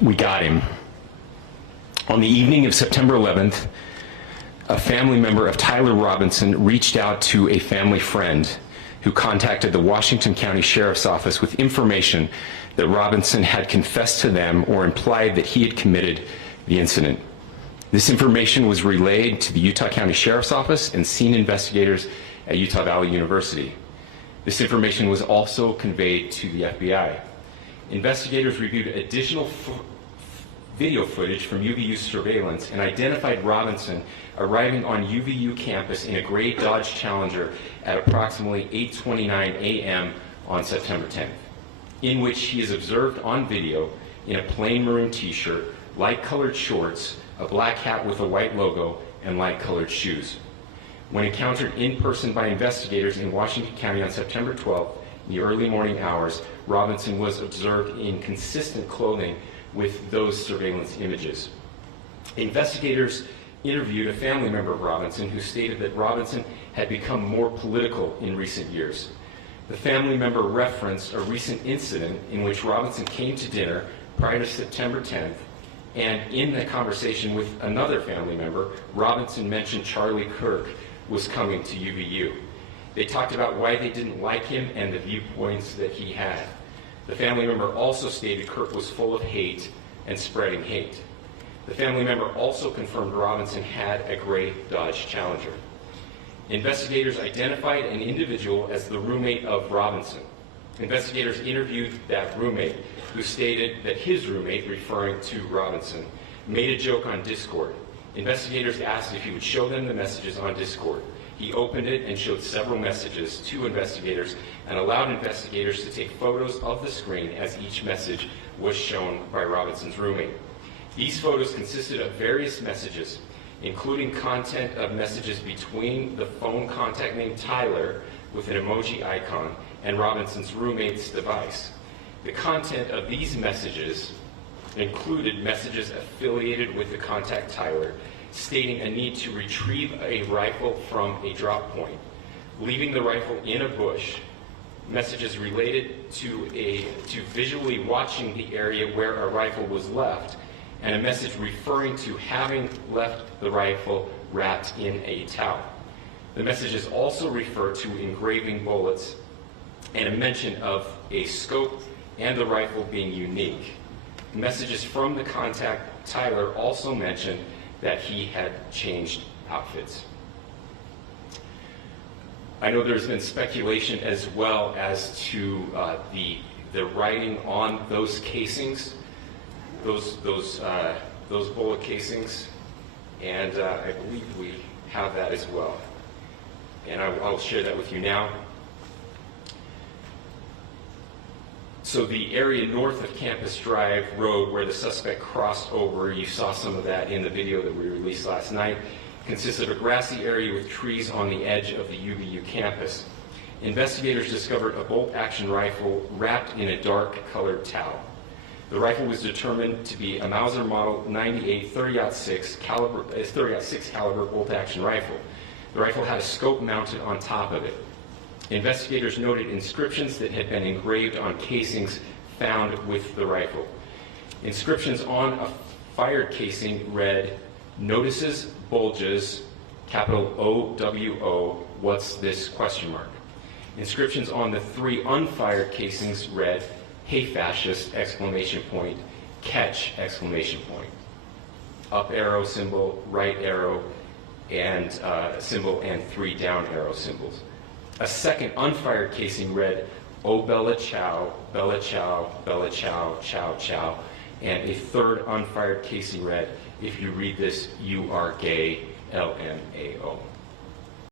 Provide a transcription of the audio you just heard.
We got him. On the evening of September 11th, a family member of Tyler Robinson reached out to a family friend who contacted the Washington County Sheriff's Office with information that Robinson had confessed to them or implied that he had committed the incident. This information was relayed to the Utah County Sheriff's Office and scene investigators at Utah Valley University. This information was also conveyed to the FBI. Investigators reviewed additional video footage from UVU surveillance and identified Robinson arriving on UVU campus in a gray Dodge Challenger at approximately 8:29 a.m. on September 10th, in which he is observed on video in a plain maroon t-shirt, light-colored shorts, a black hat with a white logo, and light-colored shoes. When encountered in person by investigators in Washington County on September 12th, in the early morning hours, Robinson was observed in consistent clothing with those surveillance images. Investigators interviewed a family member of Robinson who stated that Robinson had become more political in recent years. The family member referenced a recent incident in which Robinson came to dinner prior to September 10th, and in the conversation with another family member, Robinson mentioned Charlie Kirk was coming to UVU. They talked about why they didn't like him and the viewpoints that he had. The family member also stated Kirk was full of hate and spreading hate. The family member also confirmed Robinson had a gray Dodge Challenger. Investigators identified an individual as the roommate of Robinson. Investigators interviewed that roommate, who stated that his roommate, referring to Robinson, made a joke on Discord. Investigators asked if he would show them the messages on Discord. He opened it and showed several messages to investigators and allowed investigators to take photos of the screen as each message was shown by Robinson's roommate. These photos consisted of various messages, including content of messages between the phone contact named Tyler with an emoji icon and Robinson's roommate's device. The content of these messages included messages affiliated with the contact Tyler, stating a need to retrieve a rifle from a drop point, leaving the rifle in a bush, messages related to visually watching the area where a rifle was left, and a message referring to having left the rifle wrapped in a towel. The messages also refer to engraving bullets and a mention of a scope and the rifle being unique. Messages from the contact Tyler also mentioned that he had changed outfits. I know there's been speculation as well as to the writing on those casings, those bullet casings, and I believe we have that as well. And I'll share that with you now. So the area north of Campus Drive Road where the suspect crossed over, you saw some of that in the video that we released last night, consists of a grassy area with trees on the edge of the UVU campus. Investigators discovered a bolt-action rifle wrapped in a dark-colored towel. The rifle was determined to be a Mauser Model 98 30-06 caliber bolt-action rifle. The rifle had a scope mounted on top of it. Investigators noted inscriptions that had been engraved on casings found with the rifle. Inscriptions on a fired casing read, "Notices, bulges, capital O-W-O, what's this, question mark." Inscriptions on the 3 unfired casings read, "Hey fascist, exclamation point, catch, exclamation point." Up arrow symbol, right arrow, and symbol, and 3 down arrow symbols. A second unfired casing read, "Oh Bella Chow, Bella Chow, Bella Chow, Chow Chow," and a third unfired casing read, "If you read this, you are gay, LMAO."